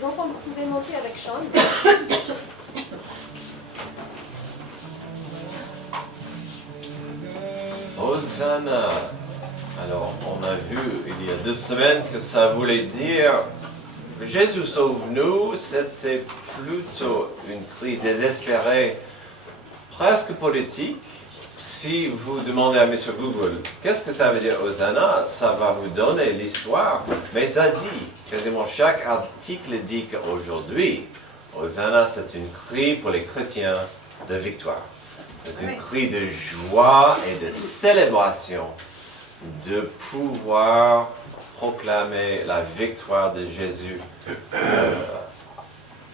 les enfants, vous pouvez monter avec Sean. Hosanna. Alors, on a vu il y a 2 semaines que ça voulait dire Jésus sauve-nous. C'était plutôt une cri désespérée, presque politique. Si vous demandez à M. Google qu'est-ce que ça veut dire Hosanna, ça va vous donner l'histoire. Mais ça dit, quasiment chaque article dit qu'aujourd'hui, Hosanna c'est une cri pour les chrétiens de victoire. C'est un cri de joie et de célébration de pouvoir proclamer la victoire de Jésus.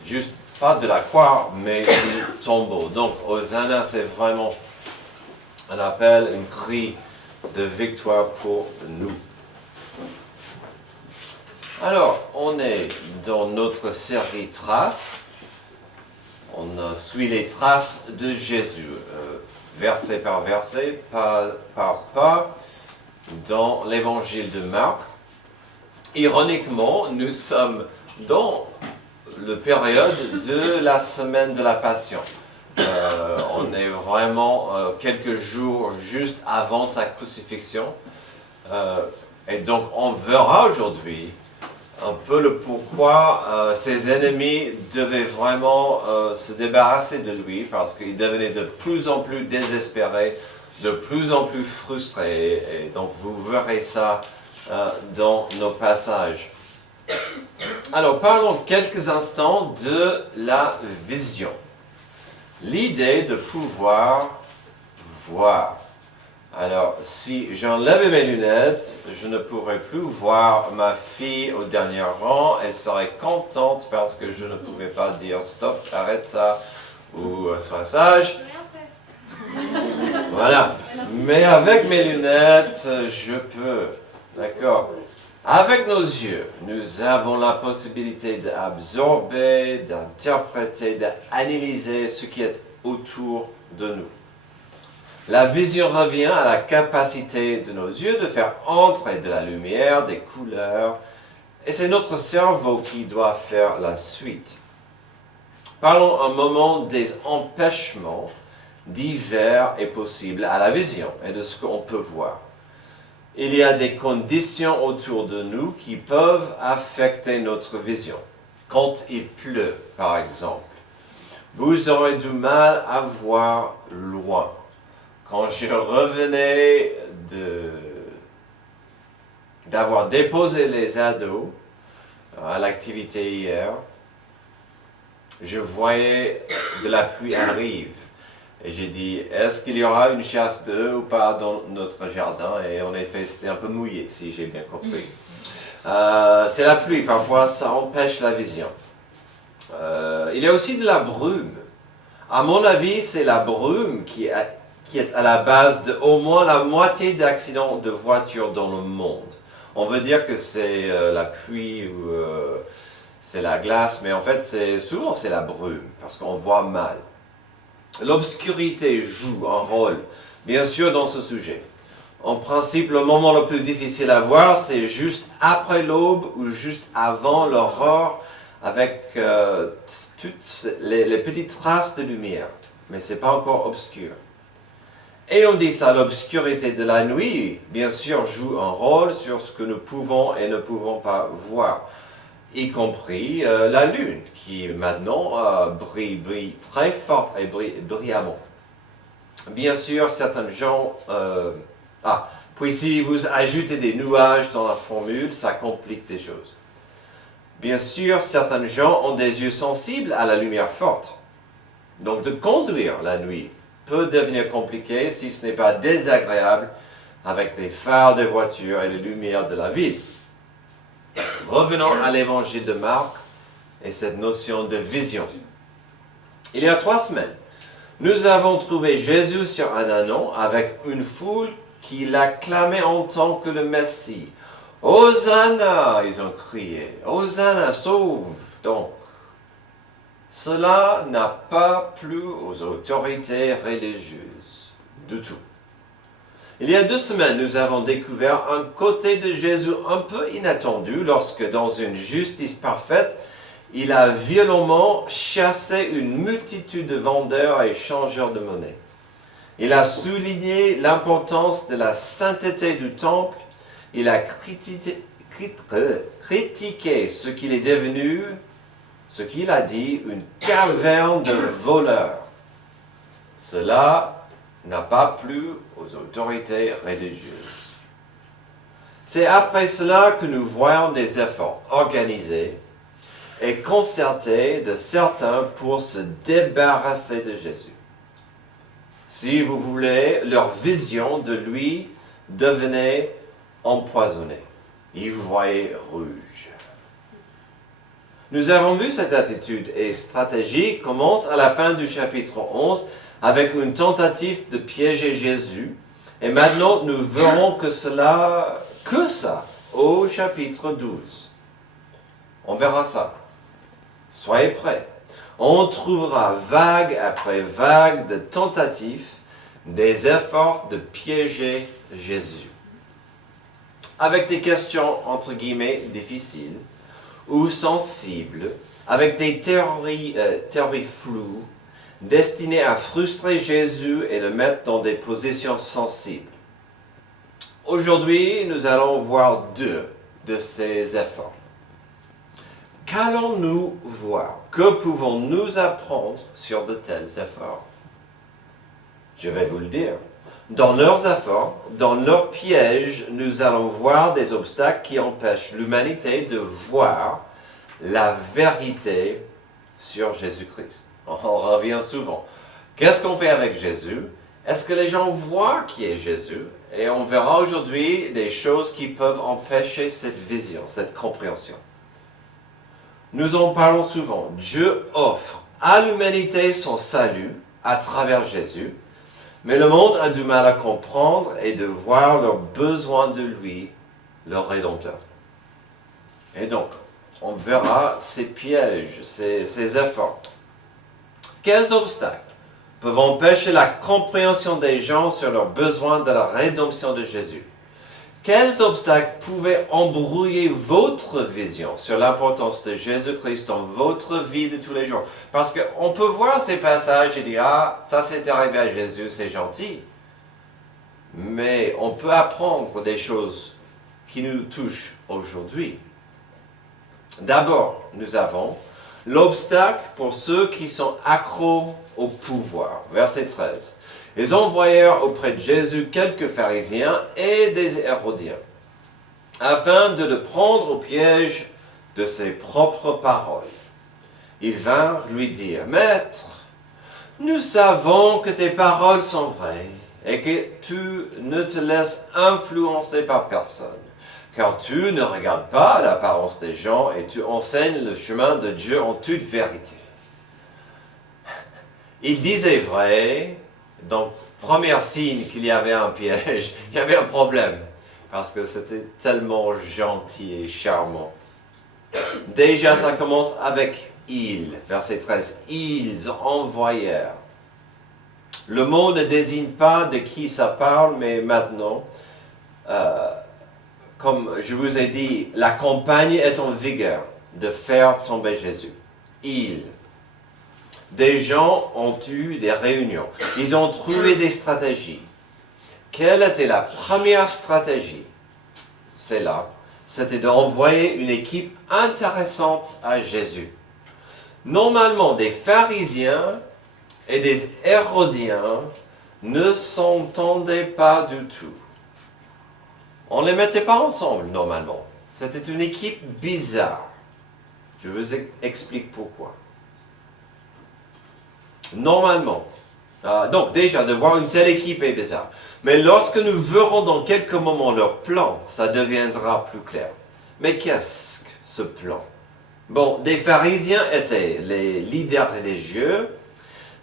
Juste pas de la croix, mais du tombeau. Donc, Hosanna, c'est vraiment un appel, un cri de victoire pour nous. Alors, on est dans notre série Traces. On suit les traces de Jésus, verset par verset, pas par pas, dans l'évangile de Marc. Ironiquement, nous sommes dans la période de la semaine de la Passion. On est vraiment quelques jours juste avant sa crucifixion. Et donc, on verra aujourd'hui un peu le pourquoi ses ennemis devaient vraiment se débarrasser de lui, parce qu'il devenait de plus en plus désespéré, de plus en plus frustré. Et donc vous verrez ça dans nos passages. Alors parlons quelques instants de la vision. L'idée de pouvoir voir. Alors, si j'enlève mes lunettes, je ne pourrais plus voir ma fille au dernier rang. Elle serait contente parce que je ne pouvais pas dire stop, arrête ça, ou sois sage. Voilà. Mais avec mes lunettes, je peux. D'accord. Avec nos yeux, nous avons la possibilité d'absorber, d'interpréter, d'analyser ce qui est autour de nous. La vision revient à la capacité de nos yeux de faire entrer de la lumière, des couleurs, et c'est notre cerveau qui doit faire la suite. Parlons un moment des empêchements divers et possibles à la vision et de ce qu'on peut voir. Il y a des conditions autour de nous qui peuvent affecter notre vision. Quand il pleut, par exemple, vous aurez du mal à voir loin. Quand je revenais d'avoir déposé les ados à l'activité hier, je voyais de la pluie arrive. Et j'ai dit, est-ce qu'il y aura une chasse d'œufs ou pas dans notre jardin? Et en effet, c'était un peu mouillé, si j'ai bien compris. C'est la pluie, parfois ça empêche la vision. Il y a aussi de la brume. À mon avis, c'est la brume qui est à la base de au moins la moitié d'accidents de voiture dans le monde. On veut dire que c'est la pluie ou c'est la glace, mais en fait, souvent c'est la brume, parce qu'on voit mal. L'obscurité joue un rôle, bien sûr, dans ce sujet. En principe, le moment le plus difficile à voir, c'est juste après l'aube ou juste avant l'aurore, avec toutes les petites traces de lumière. Mais ce n'est pas encore obscur. Et on dit ça, l'obscurité de la nuit, bien sûr, joue un rôle sur ce que nous pouvons et ne pouvons pas voir, y compris la lune, qui maintenant brille très fort et brille brillamment. Bien sûr, certains gens... puis si vous ajoutez des nuages dans la formule, ça complique les choses. Bien sûr, certains gens ont des yeux sensibles à la lumière forte. Donc de conduire la nuit peut devenir compliqué si ce n'est pas désagréable avec des phares de voiture et les lumières de la ville. Revenons à l'évangile de Marc et cette notion de vision. Il y a 3 semaines, nous avons trouvé Jésus sur un ânon avec une foule qui l'acclamait en tant que le Messie. « Hosanna » ils ont crié. « Hosanna, sauve donc !» Cela n'a pas plu aux autorités religieuses du tout. Il y a 2 semaines, nous avons découvert un côté de Jésus un peu inattendu lorsque, dans une justice parfaite, il a violemment chassé une multitude de vendeurs et échangeurs de monnaie. Il a souligné l'importance de la sainteté du temple. Il a critiqué ce qu'il est devenu, ce qu'il a dit, une caverne de voleurs. Cela n'a pas plu aux autorités religieuses. C'est après cela que nous voyons des efforts organisés et concertés de certains pour se débarrasser de Jésus. Si vous voulez, leur vision de lui devenait empoisonnée. Ils voyaient rouge. Nous avons vu cette attitude et stratégie commence à la fin du chapitre 11 avec une tentative de piéger Jésus. Et maintenant, nous verrons que ça au chapitre 12. On verra ça. Soyez prêts. On trouvera vague après vague de tentatives, des efforts de piéger Jésus. Avec des questions, entre guillemets, difficiles ou sensibles, avec des théories floues, destinées à frustrer Jésus et le mettre dans des positions sensibles. Aujourd'hui, nous allons voir deux de ces efforts. Qu'allons-nous voir? Que pouvons-nous apprendre sur de tels efforts? Je vais vous le dire. Dans leurs efforts, dans leurs pièges, nous allons voir des obstacles qui empêchent l'humanité de voir la vérité sur Jésus-Christ. On revient souvent. Qu'est-ce qu'on fait avec Jésus? Est-ce que les gens voient qui est Jésus? Et on verra aujourd'hui des choses qui peuvent empêcher cette vision, cette compréhension. Nous en parlons souvent. Dieu offre à l'humanité son salut à travers Jésus, mais le monde a du mal à comprendre et de voir leur besoin de lui, leur Rédempteur. Et donc, on verra ces pièges, ces efforts. Quels obstacles peuvent empêcher la compréhension des gens sur leurs besoins de la rédemption de Jésus? Quels obstacles pouvaient embrouiller votre vision sur l'importance de Jésus-Christ dans votre vie de tous les jours? Parce qu'on peut voir ces passages et dire, ah, ça c'est arrivé à Jésus, c'est gentil. Mais on peut apprendre des choses qui nous touchent aujourd'hui. D'abord, nous avons l'obstacle pour ceux qui sont accros au pouvoir. Verset 13. Ils envoyèrent auprès de Jésus quelques pharisiens et des hérodiens, afin de le prendre au piège de ses propres paroles. Ils vinrent lui dire, « Maître, nous savons que tes paroles sont vraies et que tu ne te laisses influencer par personne, car tu ne regardes pas l'apparence des gens et tu enseignes le chemin de Dieu en toute vérité. » Il disait vrai. Donc, premier signe qu'il y avait un piège, il y avait un problème, parce que c'était tellement gentil et charmant. Déjà, ça commence avec « ils », verset 13, « ils envoyèrent ». Le mot ne désigne pas de qui ça parle, mais maintenant, comme je vous ai dit, la campagne est en vigueur de faire tomber Jésus. Ils. Des gens ont eu des réunions. Ils ont trouvé des stratégies. Quelle était la première stratégie? C'est là. C'était d'envoyer une équipe intéressante à Jésus. Normalement, des pharisiens et des hérodiens ne s'entendaient pas du tout. On ne les mettait pas ensemble, normalement. C'était une équipe bizarre. Je vous explique pourquoi. Normalement. Donc déjà, de voir une telle équipe est bizarre. Mais lorsque nous verrons dans quelques moments leur plan, ça deviendra plus clair. Mais qu'est-ce que ce plan? Bon, des pharisiens étaient les leaders religieux,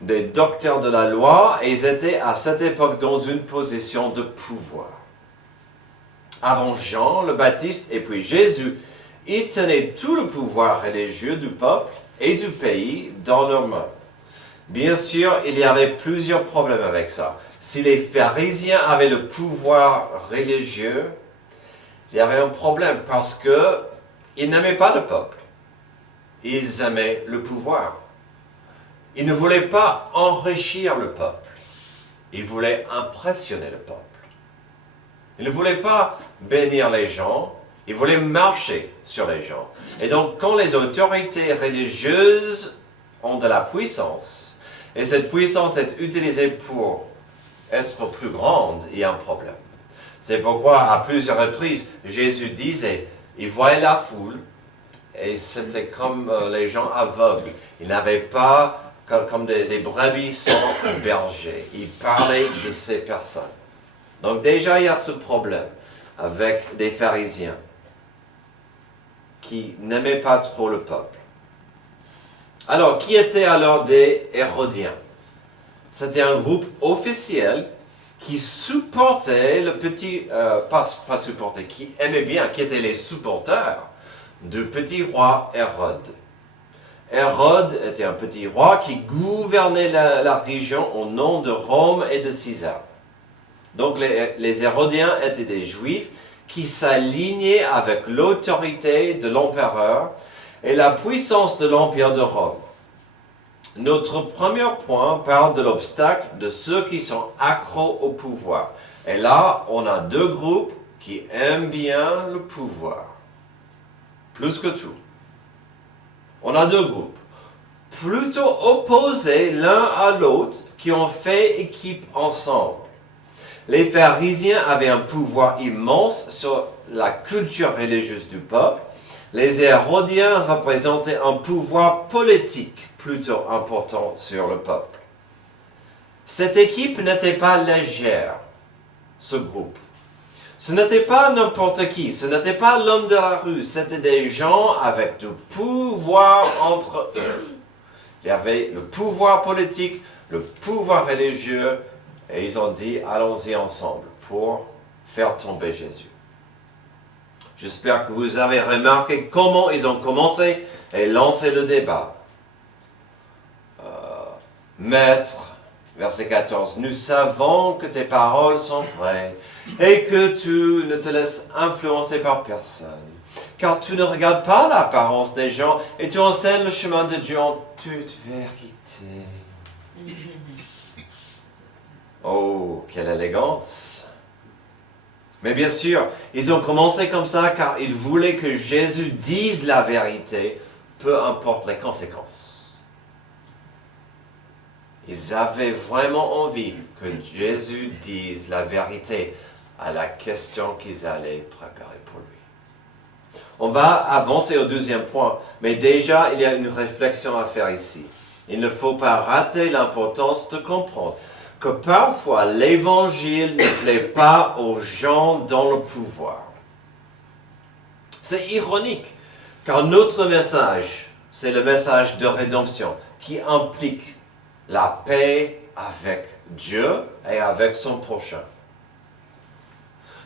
des docteurs de la loi, et ils étaient à cette époque dans une position de pouvoir. Avant Jean le Baptiste et puis Jésus, ils tenaient tout le pouvoir religieux du peuple et du pays dans leurs mains. Bien sûr, il y avait plusieurs problèmes avec ça. Si les pharisiens avaient le pouvoir religieux, il y avait un problème parce qu'ils n'aimaient pas le peuple. ils aimaient le pouvoir. Ils ne voulaient pas enrichir le peuple. Ils voulaient impressionner le peuple. Ils ne voulaient pas bénir les gens, ils voulaient marcher sur les gens. Et donc, quand les autorités religieuses ont de la puissance, et cette puissance est utilisée pour être plus grande, il y a un problème. C'est pourquoi, à plusieurs reprises, Jésus disait, il voyait la foule, et c'était comme les gens aveugles. Ils n'avaient pas, comme des brebis sans berger. Il parlait de ces personnes. Donc déjà, il y a ce problème avec des pharisiens qui n'aimaient pas trop le peuple. Alors, qui étaient alors des Hérodiens? C'était un groupe officiel qui supportait le petit, pas supportait, qui aimait bien, qui étaient les supporters du petit roi Hérode. Hérode était un petit roi qui gouvernait la région au nom de Rome et de César. Donc les Hérodiens étaient des Juifs qui s'alignaient avec l'autorité de l'empereur et la puissance de l'Empire de Rome. Notre premier point parle de l'obstacle de ceux qui sont accros au pouvoir. Et là, on a deux groupes qui aiment bien le pouvoir. Plus que tout. On a deux groupes, plutôt opposés l'un à l'autre, qui ont fait équipe ensemble. Les pharisiens avaient un pouvoir immense sur la culture religieuse du peuple. Les Hérodiens représentaient un pouvoir politique plutôt important sur le peuple. Cette équipe n'était pas légère, ce groupe. Ce n'était pas n'importe qui, ce n'était pas l'homme de la rue, c'était des gens avec du pouvoir entre eux. Il y avait le pouvoir politique, le pouvoir religieux, et ils ont dit, allons-y ensemble pour faire tomber Jésus. J'espère que vous avez remarqué comment ils ont commencé et lancé le débat. Maître, verset 14, nous savons que tes paroles sont vraies et que tu ne te laisses influencer par personne, car tu ne regardes pas l'apparence des gens et tu enseignes le chemin de Dieu en toute vérité. Oh, quelle élégance! Mais bien sûr, ils ont commencé comme ça car ils voulaient que Jésus dise la vérité, peu importe les conséquences. Ils avaient vraiment envie que Jésus dise la vérité à la question qu'ils allaient préparer pour lui. On va avancer au deuxième point, mais déjà il y a une réflexion à faire ici. Il ne faut pas rater l'importance de comprendre que parfois l'évangile ne plaît pas aux gens dans le pouvoir. C'est ironique, car notre message, c'est le message de rédemption qui implique la paix avec Dieu et avec son prochain.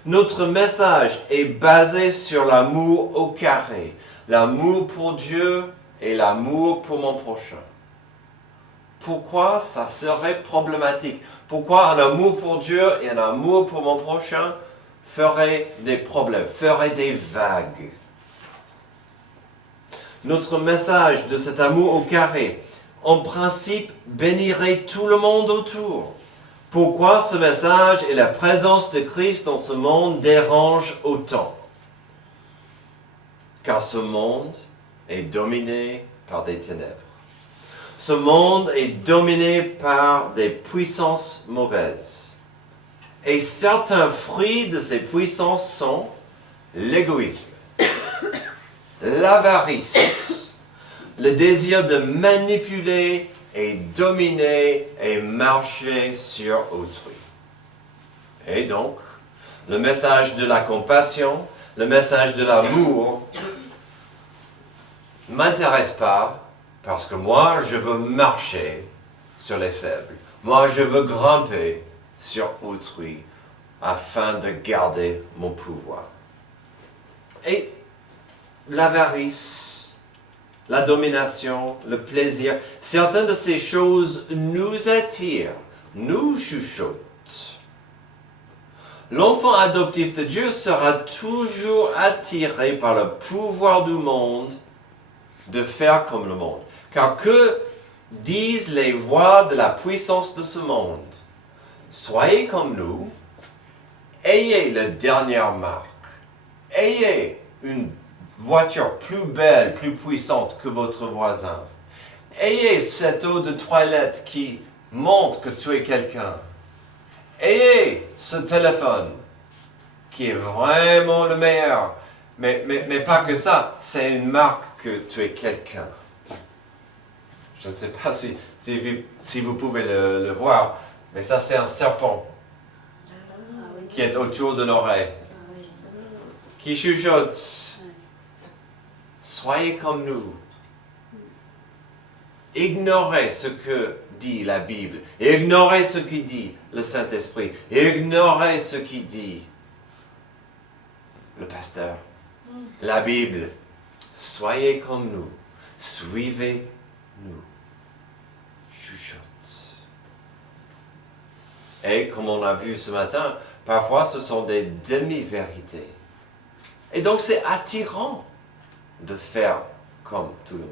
Notre message est basé sur l'amour au carré, l'amour pour Dieu et l'amour pour mon prochain. Pourquoi ça serait problématique? Pourquoi un amour pour Dieu et un amour pour mon prochain feraient des problèmes, feraient des vagues? Notre message de cet amour au carré, en principe, bénirait tout le monde autour. Pourquoi ce message et la présence de Christ dans ce monde dérangent autant? Car ce monde est dominé par des ténèbres. Ce monde est dominé par des puissances mauvaises. Et certains fruits de ces puissances sont l'égoïsme, l'avarice, le désir de manipuler et dominer et marcher sur autrui. Et donc, le message de la compassion, le message de l'amour ne m'intéresse pas parce que moi, je veux marcher sur les faibles. Moi, je veux grimper sur autrui afin de garder mon pouvoir. Et l'avarice, la domination, le plaisir, certaines de ces choses nous attirent, nous chuchotent. L'enfant adoptif de Dieu sera toujours attiré par le pouvoir du monde de faire comme le monde. Car que disent les voix de la puissance de ce monde? Soyez comme nous, ayez la dernière marque, ayez une voiture plus belle, plus puissante que votre voisin. Ayez cette eau de toilette qui montre que tu es quelqu'un. Ayez ce téléphone qui est vraiment le meilleur. Mais pas que ça, c'est une marque que tu es quelqu'un. Je ne sais pas si vous pouvez le voir, mais ça c'est un serpent qui est autour de l'oreille, qui chuchote. Soyez comme nous. Ignorez ce que dit la Bible. Ignorez ce qui dit le Saint-Esprit. Ignorez ce qui dit le pasteur. La Bible. Soyez comme nous. Suivez-nous. Chuchote. Et comme on l'a vu ce matin, parfois ce sont des demi-vérités. Et donc c'est attirant de faire comme tout le monde.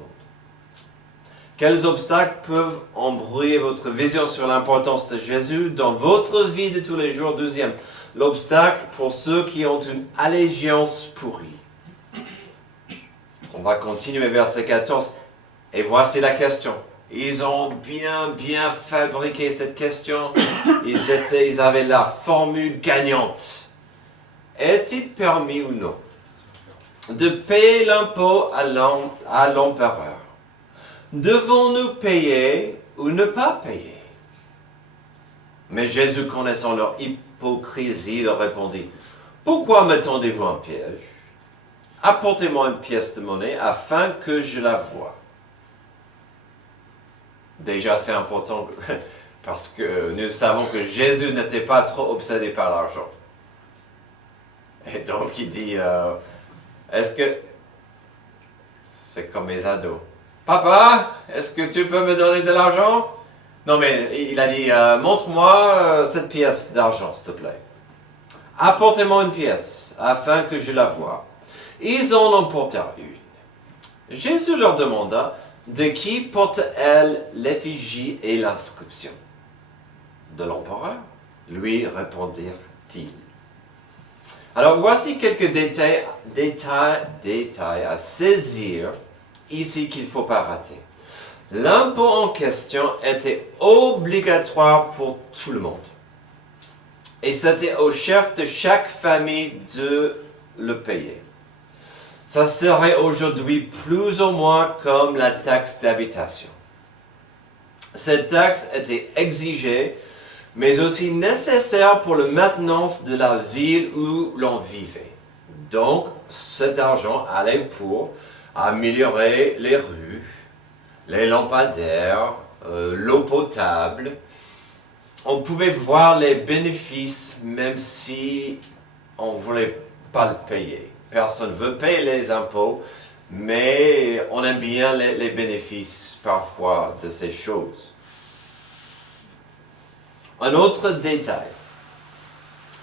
Quels obstacles peuvent embrouiller votre vision sur l'importance de Jésus dans votre vie de tous les jours? Deuxième, l'obstacle pour ceux qui ont une allégeance pourrie. On va continuer verset 14. Et voici la question. Ils ont bien fabriqué cette question. Ils avaient la formule gagnante. Est-il permis ou non de payer l'impôt à l'empereur? Devons-nous payer ou ne pas payer? Mais Jésus, connaissant leur hypocrisie, leur répondit, pourquoi me tendez-vous un piège? Apportez-moi une pièce de monnaie afin que je la voie. Déjà, c'est important parce que nous savons que Jésus n'était pas trop obsédé par l'argent. Et donc, il dit, est-ce que... C'est comme mes ados. Papa, est-ce que tu peux me donner de l'argent? Non, mais il a dit, montre-moi cette pièce d'argent, s'il te plaît. Apportez-moi une pièce, afin que je la voie. Ils en emportèrent une. Jésus leur demanda, de qui porte-elle l'effigie et l'inscription? De l'empereur, lui répondirent-ils. Alors voici quelques détails à saisir ici qu'il ne faut pas rater. L'impôt en question était obligatoire pour tout le monde. Et c'était au chef de chaque famille de le payer. Ça serait aujourd'hui plus ou moins comme la taxe d'habitation. Cette taxe était exigée, mais aussi nécessaire pour la maintenance de la ville où l'on vivait. Donc, cet argent allait pour améliorer les rues, les lampadaires, l'eau potable. On pouvait voir les bénéfices même si on ne voulait pas le payer. Personne ne veut payer les impôts, mais on aime bien les bénéfices parfois de ces choses. Un autre détail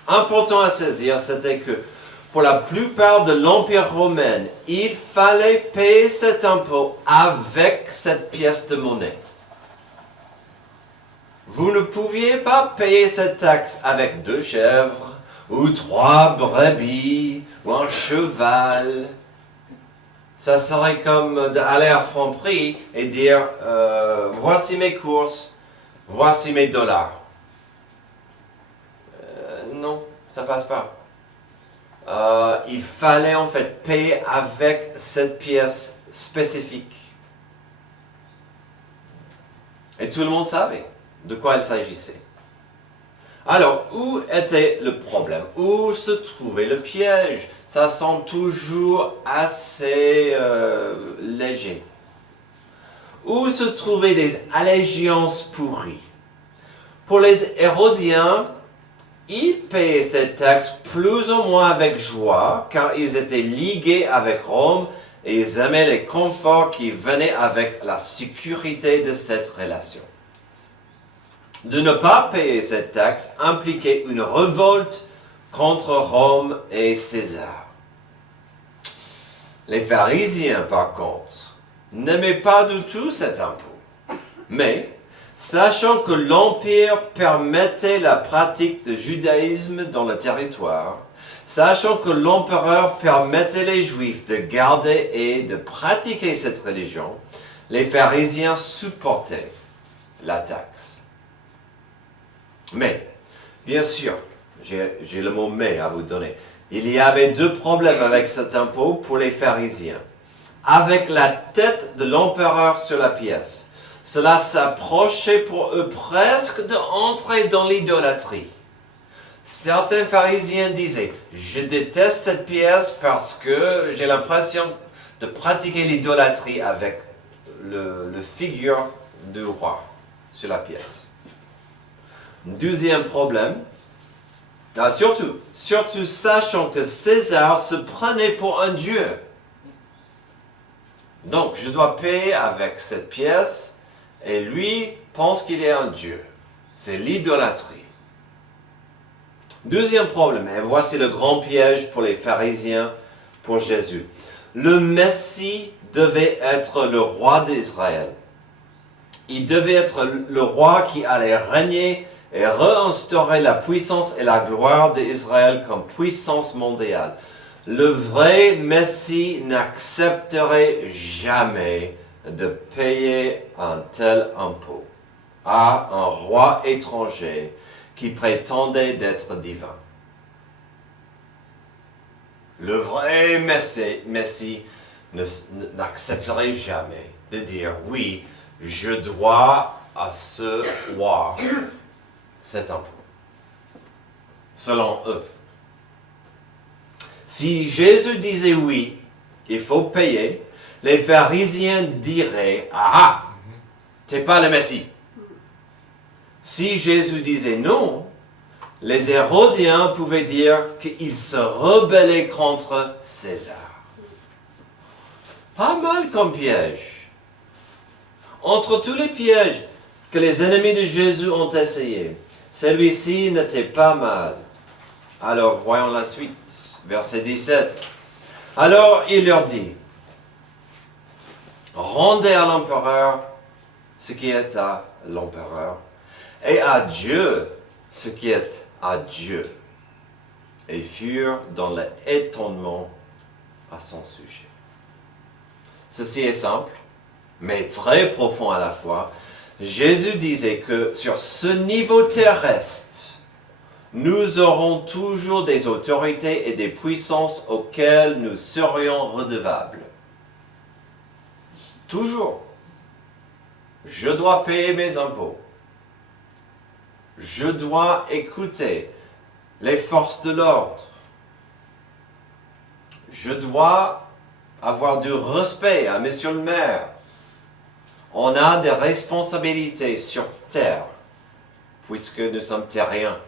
important à saisir, c'était que pour la plupart de l'Empire romain, il fallait payer cet impôt avec cette pièce de monnaie. Vous ne pouviez pas payer cette taxe avec 2 chèvres, ou 3 brebis, ou un cheval. Ça serait comme d'aller à Franprix et dire voici mes courses, voici mes dollars. Non, ça passe pas. Il fallait en fait payer avec cette pièce spécifique. Et tout le monde savait de quoi il s'agissait. Alors, où était le problème? Où se trouvait le piège? Ça semble toujours assez léger. Où se trouvaient des allégeances pourries? Pour les Hérodiens, ils payaient cette taxe plus ou moins avec joie, car ils étaient ligués avec Rome et ils aimaient les conforts qui venaient avec la sécurité de cette relation. De ne pas payer cette taxe impliquait une révolte contre Rome et César. Les pharisiens, par contre, n'aimait pas du tout cet impôt. Mais, sachant que l'Empire permettait la pratique du judaïsme dans le territoire, sachant que l'empereur permettait les Juifs de garder et de pratiquer cette religion, les pharisiens supportaient la taxe. Mais, bien sûr, j'ai le mot « mais » à vous donner. Il y avait deux problèmes avec cet impôt pour les pharisiens. Avec la tête de l'empereur sur la pièce, cela s'approchait pour eux presque d'entrer dans l'idolâtrie. Certains pharisiens disaient « Je déteste cette pièce parce que j'ai l'impression de pratiquer l'idolâtrie avec le figure du roi sur la pièce. » Deuxième problème, surtout sachant que César se prenait pour un dieu. Donc, je dois payer avec cette pièce et lui pense qu'il est un dieu. C'est l'idolâtrie. Deuxième problème, et voici le grand piège pour les pharisiens, pour Jésus. Le Messie devait être le roi d'Israël. Il devait être le roi qui allait régner et réinstaurer la puissance et la gloire d'Israël comme puissance mondiale. Le vrai Messie n'accepterait jamais de payer un tel impôt à un roi étranger qui prétendait d'être divin. Le vrai Messie n'accepterait jamais de dire « Oui, je dois à ce roi cet impôt. » Selon eux. Si Jésus disait « Oui, il faut payer », les pharisiens diraient « Ah, t'es pas le Messie. » Si Jésus disait non, les Hérodiens pouvaient dire qu'il se rebellait contre César. Pas mal comme piège. Entre tous les pièges que les ennemis de Jésus ont essayés, celui-ci n'était pas mal. Alors voyons la suite. Verset 17. Alors il leur dit, rendez à l'empereur ce qui est à l'empereur, et à Dieu ce qui est à Dieu. Et furent dans l'étonnement à son sujet. Ceci est simple, mais très profond à la fois. Jésus disait que sur ce niveau terrestre, nous aurons toujours des autorités et des puissances auxquelles nous serions redevables. Toujours. Je dois payer mes impôts. Je dois écouter les forces de l'ordre. Je dois avoir du respect à Monsieur le maire. On a des responsabilités sur terre, puisque nous sommes terriens.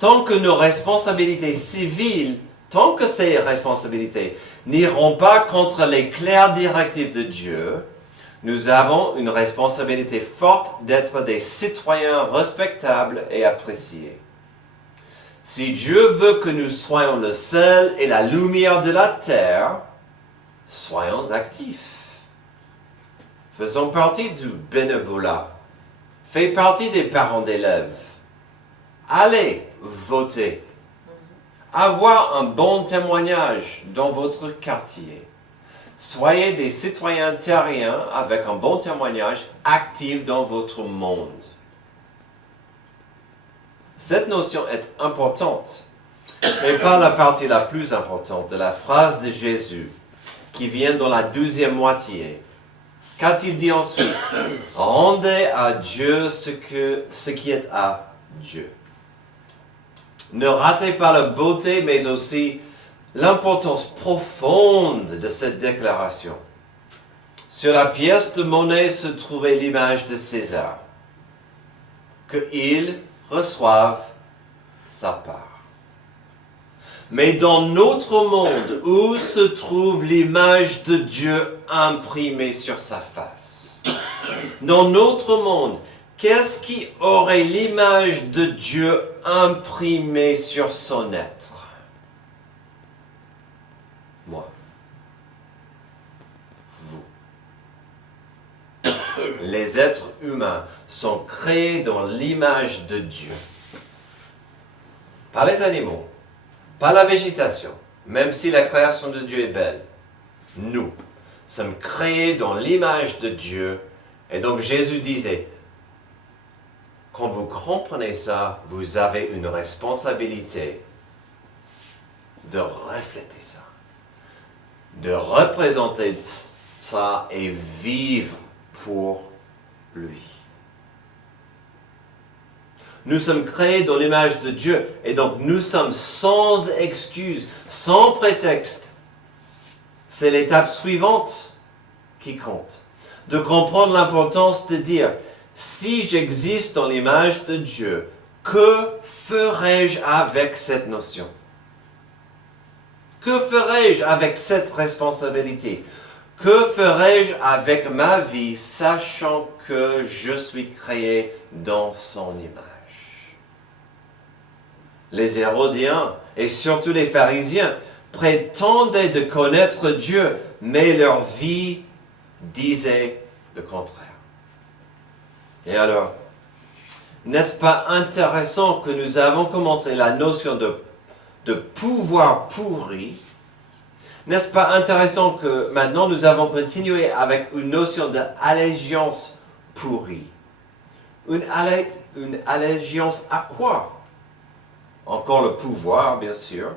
Tant que nos responsabilités civiles, tant que ces responsabilités n'iront pas contre les claires directives de Dieu, nous avons une responsabilité forte d'être des citoyens respectables et appréciés. Si Dieu veut que nous soyons le sel et la lumière de la terre, soyons actifs. Faisons partie du bénévolat. Fais partie des parents d'élèves. Allez voter. Avoir un bon témoignage dans votre quartier. Soyez des citoyens terriens avec un bon témoignage actif dans votre monde. Cette notion est importante, mais pas la partie la plus importante de la phrase de Jésus qui vient dans la deuxième moitié. Qu'a-t-il dit ensuite? Rendez à Dieu ce qui est à Dieu. Ne ratez pas la beauté, mais aussi l'importance profonde de cette déclaration. Sur la pièce de monnaie se trouvait l'image de César. Qu'il reçoive sa part. Mais dans notre monde, où se trouve l'image de Dieu imprimée sur sa face? Dans notre monde, qu'est-ce qui aurait l'image de Dieu imprimée sur son être? Moi. les êtres humains sont créés dans l'image de Dieu. Pas les animaux, pas la végétation, même si la création de Dieu est belle. Nous sommes créés dans l'image de Dieu. Et donc Jésus disait, quand vous comprenez ça, vous avez une responsabilité de refléter ça, de représenter ça et vivre pour lui. Nous sommes créés dans l'image de Dieu et donc nous sommes sans excuse, sans prétexte. C'est l'étape suivante qui compte. De comprendre l'importance de dire, si j'existe dans l'image de Dieu, que ferai-je avec cette notion? Que ferai-je avec cette responsabilité? Que ferai-je avec ma vie, sachant que je suis créé dans son image? Les Hérodiens et surtout les pharisiens prétendaient de connaître Dieu, mais leur vie disait le contraire. Et alors, n'est-ce pas intéressant que nous avons commencé la notion de pouvoir pourri? N'est-ce pas intéressant que maintenant nous avons continué avec une notion d'allégeance pourrie? Une allégeance à quoi? Encore le pouvoir, bien sûr.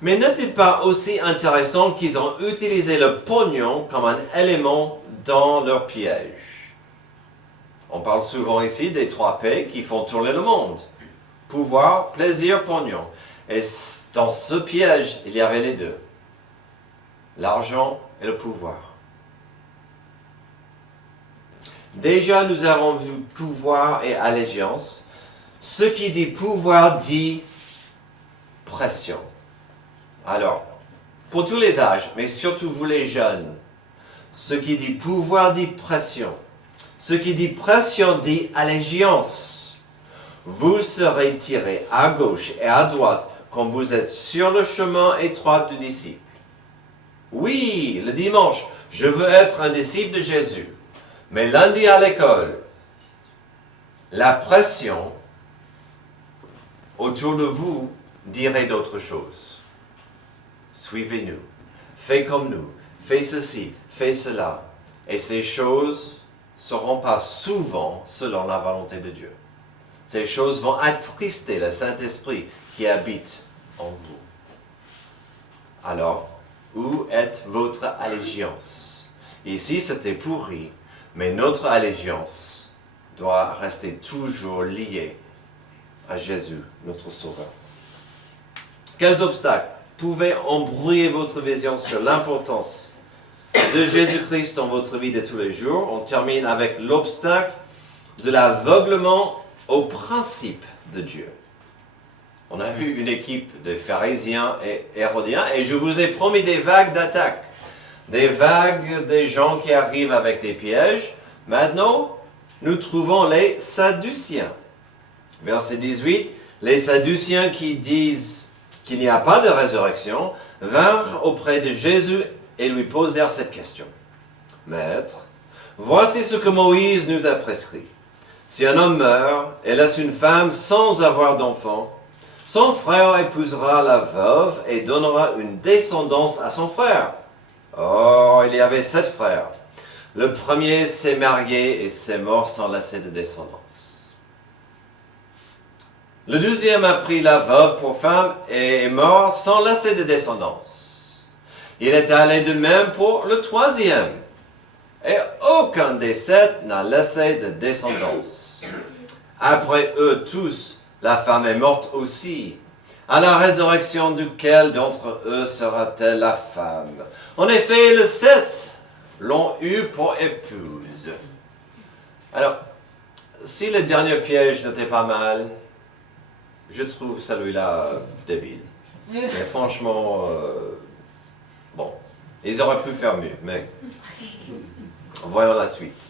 Mais n'est-il pas aussi intéressant qu'ils ont utilisé le pognon comme un élément dans leur piège? On parle souvent ici des 3 P qui font tourner le monde. Pouvoir, plaisir, pognon. Et dans ce piège, il y avait les deux. L'argent et le pouvoir. Déjà, nous avons vu pouvoir et allégeance. Ce qui dit pouvoir dit pression. Alors, pour tous les âges, mais surtout vous les jeunes, ce qui dit pouvoir dit pression. Ce qui dit pression dit allégeance. Vous serez tiré à gauche et à droite quand vous êtes sur le chemin étroit du disciple. Oui, le dimanche, je veux être un disciple de Jésus. Mais lundi à l'école, la pression autour de vous dirait d'autres choses. Suivez-nous, fais comme nous, fais ceci, fais cela. Et ces choses ne seront pas souvent selon la volonté de Dieu. Ces choses vont attrister le Saint-Esprit qui habite en vous. Alors, où est votre allégeance? Ici, c'était pourri, mais notre allégeance doit rester toujours liée à Jésus, notre Sauveur. Quels obstacles pouvaient embrouiller votre vision sur l'importance de Jésus-Christ dans votre vie de tous les jours? On termine avec l'obstacle de l'aveuglement au principe de Dieu. On a vu une équipe de pharisiens et hérodiens et je vous ai promis des vagues d'attaques. Des vagues des gens qui arrivent avec des pièges. Maintenant, nous trouvons les Sadduciens. Verset 18, les Sadduciens qui disent qu'il n'y a pas de résurrection vinrent auprès de Jésus et lui posèrent cette question. Maître, voici ce que Moïse nous a prescrit. Si un homme meurt et laisse une femme sans avoir d'enfant, son frère épousera la veuve et donnera une descendance à son frère. Or, il y avait 7 frères. Le premier s'est marié et s'est mort sans laisser de descendance. Le deuxième a pris la veuve pour femme et est mort sans laisser de descendance. Il est allé de même pour le troisième. Et aucun des 7 n'a laissé de descendance. Après eux tous, la femme est morte aussi. À la résurrection duquel d'entre eux sera-t-elle la femme? En effet, les 7 l'ont eu pour épouse. Alors, si le dernier piège n'était pas mal, je trouve celui-là débile. Mais franchement, bon, ils auraient pu faire mieux, mais voyons la suite.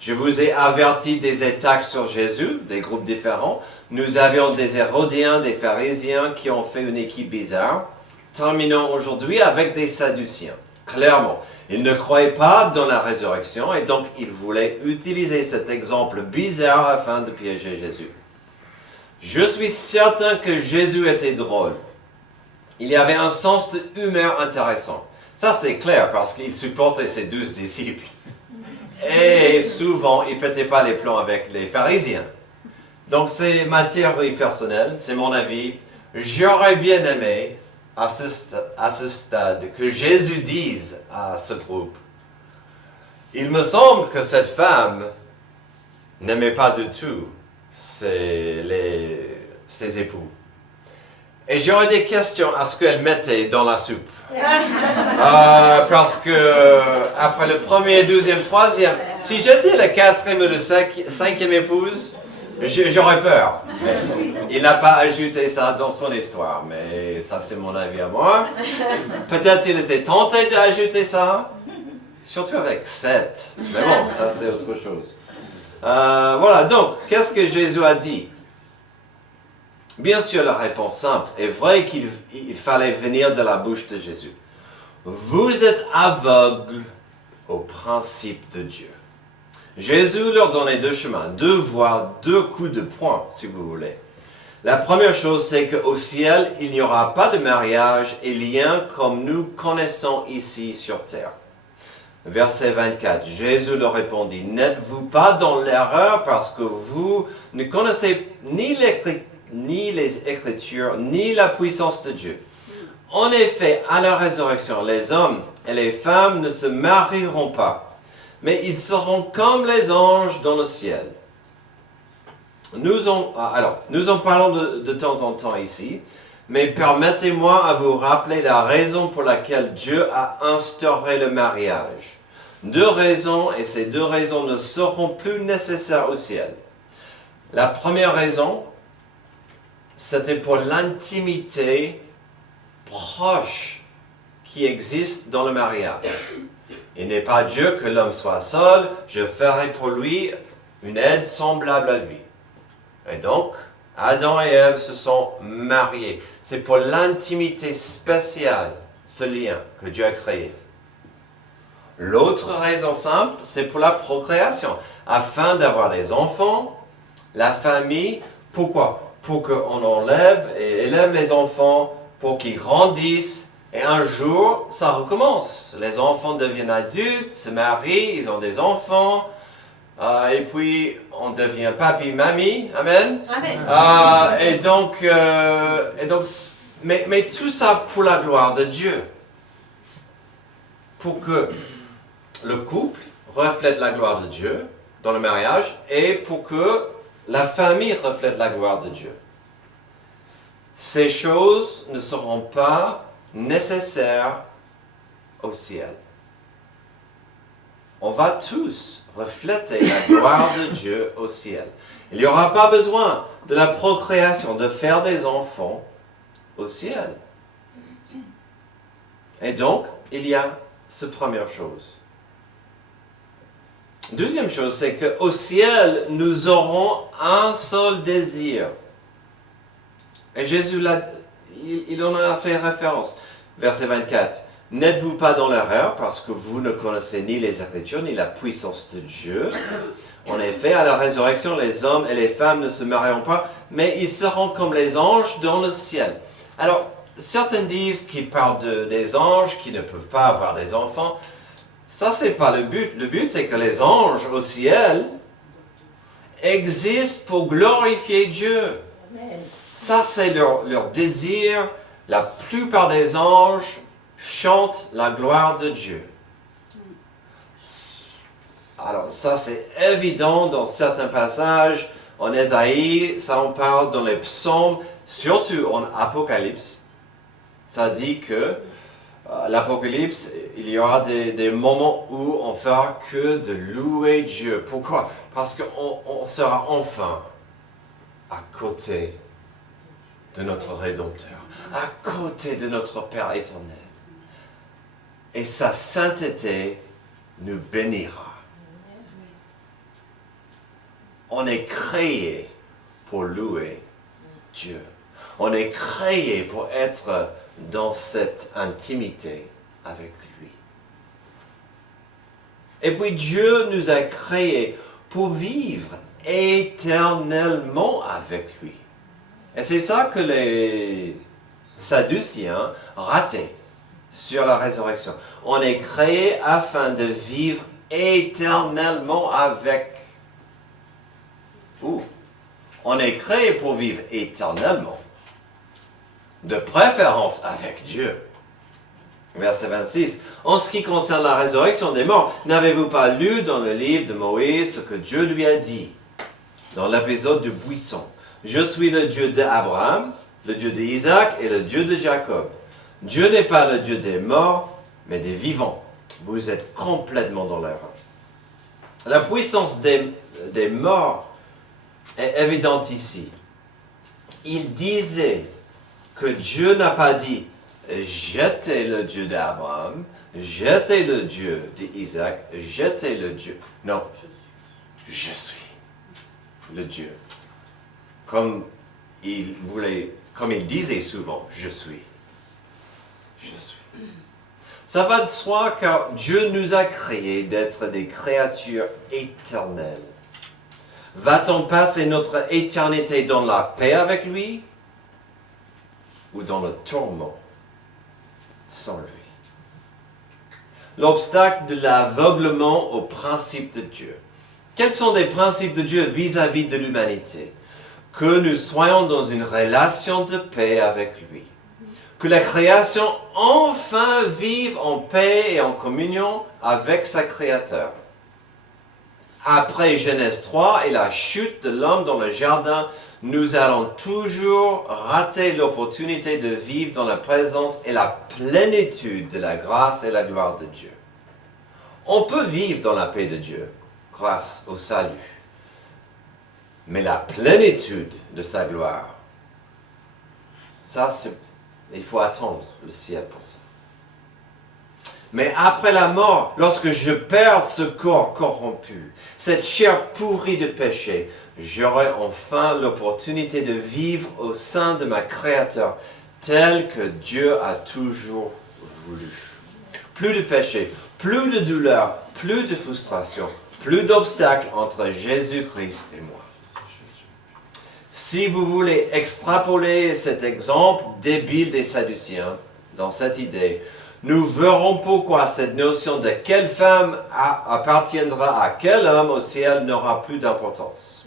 Je vous ai averti des attaques sur Jésus, des groupes différents. Nous avions des Hérodiens, des pharisiens qui ont fait une équipe bizarre. Terminons aujourd'hui avec des Sadduciens. Clairement, Il ne croyait pas dans la résurrection et donc il voulait utiliser cet exemple bizarre afin de piéger Jésus. Je suis certain que Jésus était drôle. Il y avait un sens de humeur intéressant. Ça c'est clair parce qu'il supportait ses 12 disciples. Et souvent, il ne pétait pas les plombs avec les pharisiens. Donc c'est ma théorie personnelle, c'est mon avis. J'aurais bien aimé, à ce stade, que Jésus dise à ce groupe, il me semble que cette femme n'aimait pas du tout ses époux. Et j'aurais des questions à ce qu'elle mettait dans la soupe. Parce que après le premier, deuxième, troisième, si j'étais la quatrième ou la cinquième épouse, j'aurais peur. Mais il n'a pas ajouté ça dans son histoire, mais ça c'est mon avis à moi. Peut-être il était tenté d'ajouter ça, surtout avec 7. Mais bon, ça c'est autre chose. Voilà, donc, qu'est-ce que Jésus a dit? Bien sûr, la réponse simple est vrai qu'il fallait venir de la bouche de Jésus. Vous êtes aveugles au principe de Dieu. Jésus leur donnait 2 chemins, 2 voies, 2 coups de poing, si vous voulez. La première chose, c'est qu'au ciel, il n'y aura pas de mariage et lien comme nous connaissons ici sur terre. Verset 24, Jésus leur répondit, n'êtes-vous pas dans l'erreur parce que vous ne connaissez ni les Écritures, ni la puissance de Dieu. En effet, à la résurrection, les hommes et les femmes ne se marieront pas, mais ils seront comme les anges dans le ciel. Nous en parlons de temps en temps ici, mais permettez-moi à vous rappeler la raison pour laquelle Dieu a instauré le mariage. 2 raisons, et ces 2 raisons ne seront plus nécessaires au ciel. La première raison, c'était pour l'intimité proche qui existe dans le mariage. Il n'est pas Dieu que l'homme soit seul, je ferai pour lui une aide semblable à lui. Et donc, Adam et Ève se sont mariés. C'est pour l'intimité spéciale, ce lien que Dieu a créé. L'autre raison simple, c'est pour la procréation, afin d'avoir des enfants, la famille. Pourquoi? Pour qu'on enlève et élève les enfants, pour qu'ils grandissent, et un jour, ça recommence. Les enfants deviennent adultes, se marient, ils ont des enfants, et puis on devient papi, mamie, amen. Amen. Mais tout ça pour la gloire de Dieu. Pour que le couple reflète la gloire de Dieu dans le mariage et pour que la famille reflète la gloire de Dieu. Ces choses ne seront pas nécessaires au ciel. On va tous refléter la gloire de Dieu au ciel. Il n'y aura pas besoin de la procréation, de faire des enfants au ciel. Et donc, il y a cette première chose. Deuxième chose, c'est qu'au ciel, nous aurons un seul désir. Et Jésus, il en a fait référence. Verset 24. N'êtes-vous pas dans l'erreur parce que vous ne connaissez ni les Écritures, ni la puissance de Dieu? En effet, à la résurrection, les hommes et les femmes ne se marieront pas, mais ils seront comme les anges dans le ciel. Alors, certains disent qu'ils parlent des anges qui ne peuvent pas avoir des enfants. Ça, c'est pas le but. Le but, c'est que les anges au ciel existent pour glorifier Dieu. Amen. Ça, c'est leur désir. La plupart des anges chantent la gloire de Dieu. Alors, ça, c'est évident dans certains passages. En Ésaïe, ça en parle dans les psaumes, surtout en Apocalypse. Ça dit que l'Apocalypse, il y aura des moments où on ne fera que de louer Dieu. Pourquoi? Parce qu'on sera enfin à côté de notre Rédempteur, à côté de notre Père éternel. Et sa sainteté nous bénira. On est créé pour louer Dieu. On est créé pour être dans cette intimité avec lui. Et puis Dieu nous a créés pour vivre éternellement avec lui. Et c'est ça que les Sadduciens rataient sur la résurrection. On est créé afin de vivre éternellement avec. On est créé pour vivre éternellement. De préférence avec Dieu. Verset 26. En ce qui concerne la résurrection des morts, n'avez-vous pas lu dans le livre de Moïse ce que Dieu lui a dit dans l'épisode du buisson? Je suis le Dieu d'Abraham, le Dieu d'Isaac et le Dieu de Jacob. Dieu n'est pas le Dieu des morts, mais des vivants. Vous êtes complètement dans l'erreur. La puissance des morts est évidente ici. Il disait que Dieu n'a pas dit « J'étais le Dieu d'Abraham, j'étais le Dieu d'Isaac, j'étais le Dieu. » Non, je suis le Dieu. Comme il disait souvent « Je suis. Je suis. » Ça va de soi car Dieu nous a créés d'être des créatures éternelles. Va-t-on passer notre éternité dans la paix avec lui ou dans le tourment sans lui? L'obstacle de l'aveuglement au principe de Dieu. Quels sont les principes de Dieu vis-à-vis de l'humanité? Que nous soyons dans une relation de paix avec lui. Que la création enfin vive en paix et en communion avec sa Créateur. Après Genèse 3 et la chute de l'homme dans le jardin, nous allons toujours rater l'opportunité de vivre dans la présence et la plénitude de la grâce et la gloire de Dieu. On peut vivre dans la paix de Dieu grâce au salut. Mais la plénitude de sa gloire, il faut attendre le ciel pour ça. Mais après la mort, lorsque je perds ce corps corrompu, cette chair pourrie de péché, j'aurai enfin l'opportunité de vivre au sein de ma Créateur, tel que Dieu a toujours voulu. Plus de péché, plus de douleur, plus de frustration, plus d'obstacles entre Jésus-Christ et moi. Si vous voulez extrapoler cet exemple débile des Sadduciens dans cette idée, nous verrons pourquoi cette notion de quelle femme appartiendra à quel homme au ciel n'aura plus d'importance.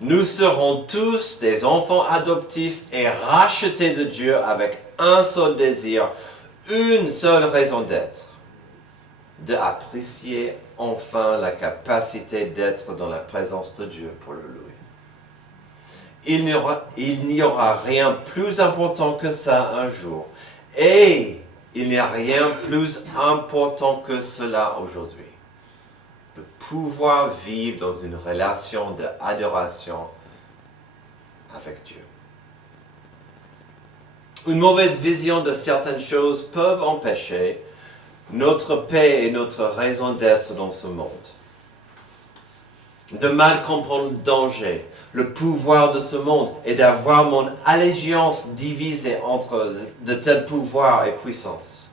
Nous serons tous des enfants adoptifs et rachetés de Dieu avec un seul désir, une seule raison d'être, d'apprécier enfin la capacité d'être dans la présence de Dieu pour le louer. Il n'y aura rien plus important que ça un jour. Et il n'y a rien plus important que cela aujourd'hui. De pouvoir vivre dans une relation d'adoration avec Dieu. Une mauvaise vision de certaines choses peuvent empêcher notre paix et notre raison d'être dans ce monde. De mal comprendre le danger, le pouvoir de ce monde et d'avoir mon allégeance divisée entre de tels pouvoirs et puissances.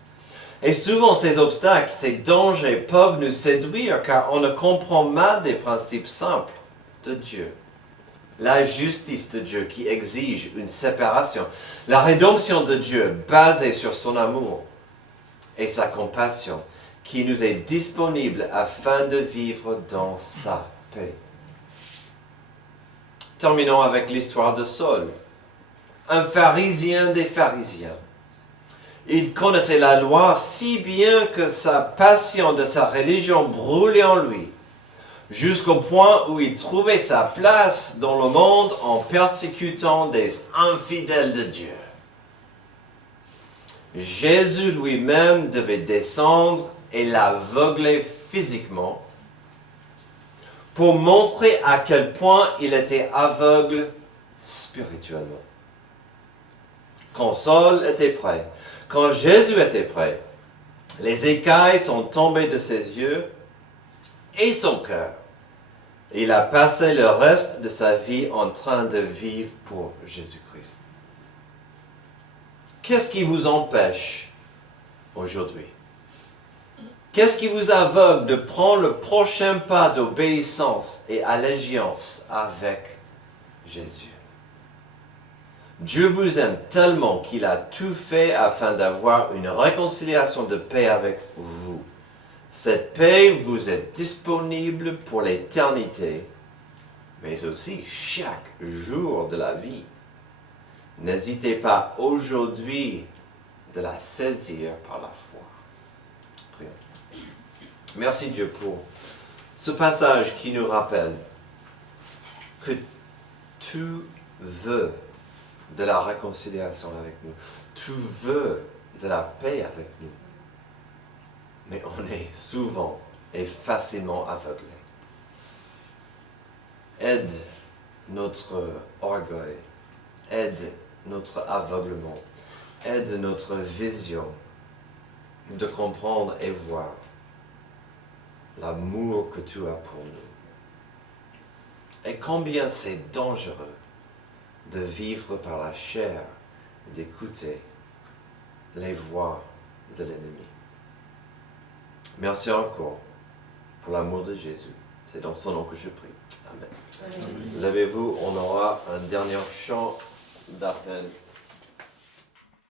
Et souvent ces obstacles, ces dangers peuvent nous séduire car on ne comprend mal des principes simples de Dieu. La justice de Dieu qui exige une séparation. La rédemption de Dieu basée sur son amour et sa compassion qui nous est disponible afin de vivre dans sa paix. Terminons avec l'histoire de Saul, un pharisien des pharisiens. Il connaissait la loi si bien que sa passion de sa religion brûlait en lui, jusqu'au point où il trouvait sa place dans le monde en persécutant des infidèles de Dieu. Jésus lui-même devait descendre et l'aveugler physiquement pour montrer à quel point il était aveugle spirituellement. Quand Saul était prêt, quand Jésus était prêt, les écailles sont tombées de ses yeux et son cœur. Il a passé le reste de sa vie en train de vivre pour Jésus-Christ. Qu'est-ce qui vous empêche aujourd'hui? Qu'est-ce qui vous aveugle de prendre le prochain pas d'obéissance et allégeance avec Jésus? Dieu vous aime tellement qu'il a tout fait afin d'avoir une réconciliation de paix avec vous. Cette paix vous est disponible pour l'éternité, mais aussi chaque jour de la vie. N'hésitez pas aujourd'hui de la saisir par la foi. Prions. Merci Dieu pour ce passage qui nous rappelle que tu veux de la réconciliation avec nous. Tu veux de la paix avec nous. Mais on est souvent et facilement aveuglés. Aide notre orgueil. Aide notre aveuglement. Aide notre vision de comprendre et voir l'amour que tu as pour nous. Et combien c'est dangereux de vivre par la chair, d'écouter les voix de l'ennemi. Merci encore pour l'amour de Jésus. C'est dans son nom que je prie. Amen. Levez-vous, on aura un dernier chant d'appel.